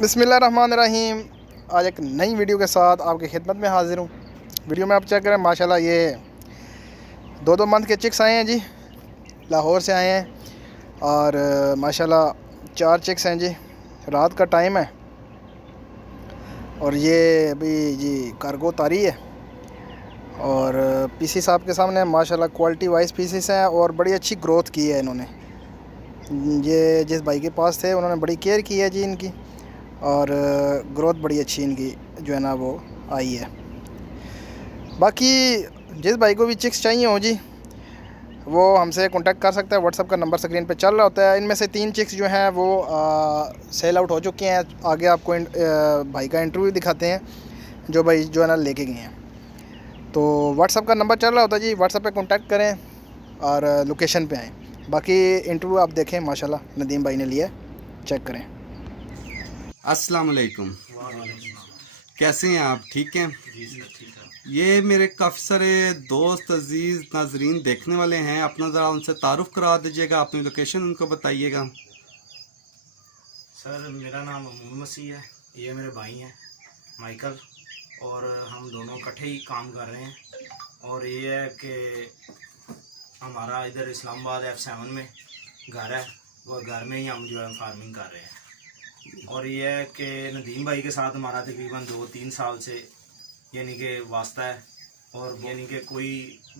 बिस्मिल्लाहिर्रहमानिर्रहीम। आज एक नई वीडियो के साथ आपकी खिदमत में हाज़िर हूँ। वीडियो में आप चेक करें, माशाल्लाह ये 2-2 मंथ के चिक्स आए हैं जी, लाहौर से आए हैं। और माशाल्लाह 4 चिक्स हैं जी। रात का टाइम है और ये अभी जी कार्गो तारी है। और पीसी साहब के सामने माशाल्लाह क्वालिटी वाइज पीसीस हैं और बड़ी अच्छी ग्रोथ की है इन्होंने। ये जिस भाई के पास थे उन्होंने बड़ी केयर की है जी इनकी, और ग्रोथ बड़ी अच्छी इनकी जो है ना वो आई है। बाकी जिस भाई को भी चिक्स चाहिए हो जी, वो हमसे कांटेक्ट कर सकता है। व्हाट्सअप का नंबर स्क्रीन पे चल रहा होता है। इनमें से 3 चिक्स जो हैं वो सेल आउट हो चुके हैं। आगे आपको भाई का इंटरव्यू दिखाते हैं जो भाई जो है ना लेके गए हैं। तो व्हाट्सअप का नंबर चल रहा होता है जी, व्हाट्सअप पे कांटेक्ट करें और लोकेशन पे आएँ। बाकी इंटरव्यू आप देखें, माशाल्लाह नदीम भाई ने लिया, चेक करें। अस्सलाम वालेकुम, कैसे हैं आप? ठीक हैं? ये मेरे काफ़ी सारे दोस्त अजीज़ नाजरीन देखने वाले हैं। अपना ज़रा उनसे तारुफ करा दीजिएगा, अपनी लोकेशन उनको बताइएगा। सर, मेरा नाम मोहम्मद मसीह है। ये मेरे भाई हैं माइकल, और हम दोनों इकट्ठे ही काम कर रहे हैं। और ये है कि हमारा इधर इस्लामाबाद F7 में घर है, और घर में ही हम जो है फार्मिंग कर रहे हैं। और ये है कि नदीम भाई के साथ हमारा तकरीबन 2-3 साल से यानी कि वास्ता है। और यानी कि कोई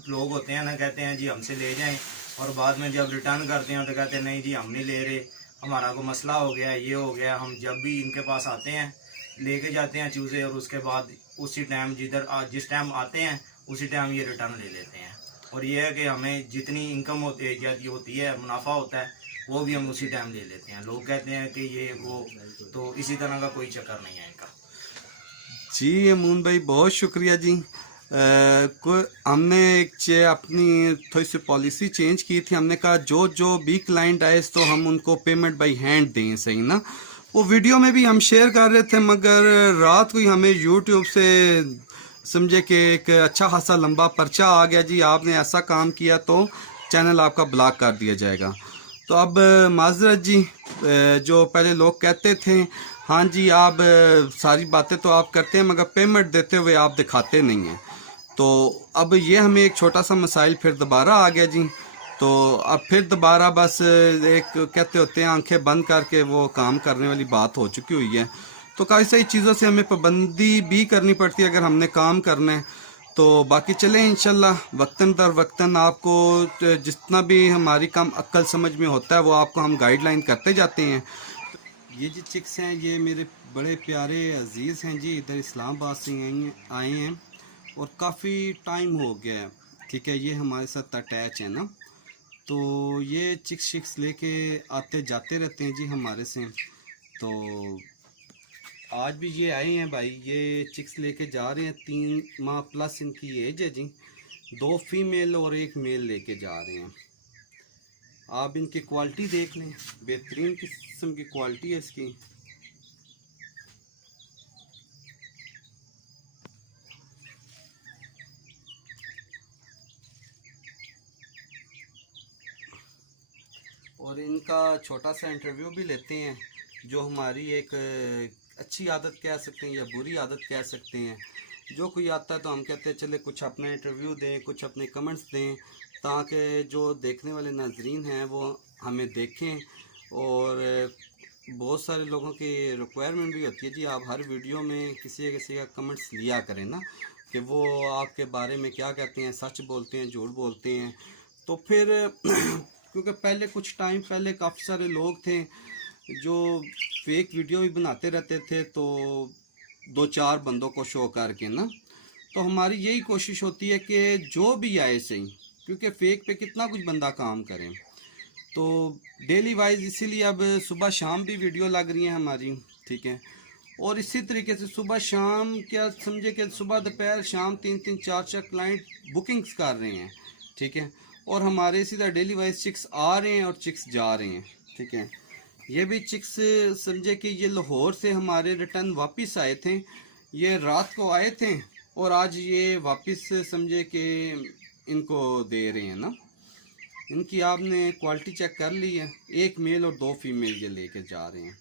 लोग होते हैं ना, कहते हैं जी हमसे ले जाएं, और बाद में जब रिटर्न करते हैं तो कहते हैं नहीं जी हम नहीं ले रहे, हमारा को मसला हो गया, ये हो गया। हम जब भी इनके पास आते हैं लेके जाते हैं चूज़े, और उसके बाद उसी टाइम जिस टाइम आते हैं उसी टाइम ये रिटर्न ले लेते हैं। और ये है कि हमें जितनी इनकम होती है मुनाफा होता है, वो भी हम उसी टाइम ले लेते हैं। लोग कहते हैं कि ये वो, तो इसी तरह का कोई चक्कर नहीं है इनका। जी अमून भाई, बहुत शुक्रिया जी। हमने अपनी थोड़ी सी पॉलिसी चेंज की थी। हमने कहा जो जो भी क्लाइंट आए तो हम उनको पेमेंट बाई हैंड दें, सही ना। वो वीडियो में भी हम शेयर कर रहे थे, मगर रात को ही हमें यूट्यूब से समझे कि एक अच्छा खासा लंबा पर्चा आ गया जी, आपने ऐसा काम किया तो चैनल आपका ब्लॉक कर दिया जाएगा। तो अब माजरत जी, जो पहले लोग कहते थे हाँ जी आप सारी बातें तो आप करते हैं मगर पेमेंट देते हुए आप दिखाते नहीं हैं, तो अब ये हमें एक छोटा सा मसाइल फिर दोबारा आ गया जी। तो अब फिर दोबारा बस एक कहते होते हैं आंखें बंद करके वो काम करने वाली बात हो चुकी हुई है। तो काफ़ी सारी चीज़ों से हमें पाबंदी भी करनी पड़ती है अगर हमने काम करना है। तो बाकी चलें इंशाल्लाह वक्तन दर वक्तन आपको जितना भी हमारी काम अक्ल समझ में होता है वो आपको हम गाइडलाइन करते जाते हैं। ये जी चिक्स हैं, ये मेरे बड़े प्यारे अजीज़ हैं जी, इधर इस्लामाबाद से आए हैं और काफ़ी टाइम हो गया है। ठीक है, ये हमारे साथ अटैच है ना, तो ये चिक्स लेके आते जाते रहते हैं जी हमारे से। तो आज भी ये आए हैं भाई, ये चिक्स लेके जा रहे हैं। 3 माह प्लस इनकी एज है जी। 2 फीमेल और 1 मेल लेके जा रहे हैं। आप इनकी क्वालिटी देख लें, बेहतरीन किस्म की क्वालिटी है इसकी। और इनका छोटा सा इंटरव्यू भी लेते हैं, जो हमारी एक अच्छी आदत कह सकते हैं या बुरी आदत कह सकते हैं। जो कोई आता है तो हम कहते हैं चले कुछ अपना इंटरव्यू दें, कुछ अपने कमेंट्स दें, ताकि जो देखने वाले नाजरीन हैं वो हमें देखें। और बहुत सारे लोगों की रिक्वायरमेंट भी होती है जी, आप हर वीडियो में किसी किसी का कमेंट्स लिया करें ना, कि वो आपके बारे में क्या कहते हैं, सच बोलते हैं झूठ बोलते हैं। तो फिर क्योंकि पहले कुछ टाइम पहले काफ़ी सारे लोग थे जो फेक वीडियो भी बनाते रहते थे, तो 2-4 बंदों को शो करके ना। तो हमारी यही कोशिश होती है कि जो भी आए सही, क्योंकि फेक पे कितना कुछ बंदा काम करे। तो डेली वाइज इसीलिए अब सुबह शाम भी वीडियो लग रही हैं हमारी, ठीक है। और इसी तरीके से सुबह शाम क्या समझे कि सुबह दोपहर शाम 3-3 4-4 क्लाइंट बुकिंग्स कर रहे हैं, ठीक है। और हमारे सीधा डेली वाइज चिक्स आ रहे हैं और चिक्स जा रहे हैं, ठीक है। ये भी चिक्स समझे कि ये लाहौर से हमारे रिटर्न वापस आए थे। ये रात को आए थे और आज ये वापस समझे कि इनको दे रहे हैं ना। इनकी आपने क्वालिटी चेक कर ली है, 1 मेल और 2 फीमेल ये लेके जा रहे हैं।